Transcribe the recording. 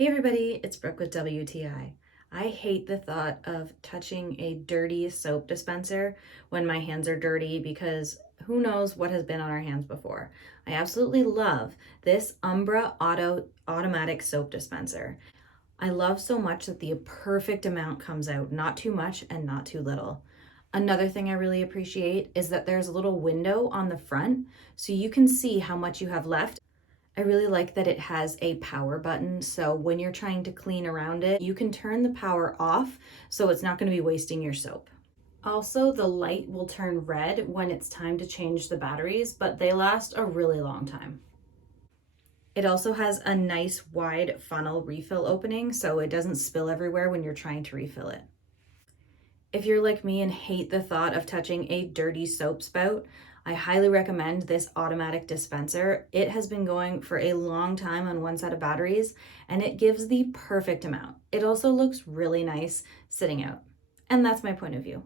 Hey everybody, it's Brooke with WTI. I hate the thought of touching a dirty soap dispenser when my hands are dirty because who knows what has been on our hands before. I absolutely love this Umbra automatic soap dispenser. I love so much that the perfect amount comes out, not too much and not too little. Another thing I really appreciate is that there's a little window on the front so you can see how much you have left. I really like that it has a power button, so when you're trying to clean around it, you can turn the power off so it's not going to be wasting your soap. Also, the light will turn red when it's time to change the batteries, but they last a really long time. It also has a nice wide funnel refill opening so it doesn't spill everywhere when you're trying to refill it. If you're like me and hate the thought of touching a dirty soap spout, I highly recommend this automatic dispenser. It has been going for a long time on one set of batteries and it gives the perfect amount. It also looks really nice sitting out. And that's my point of view.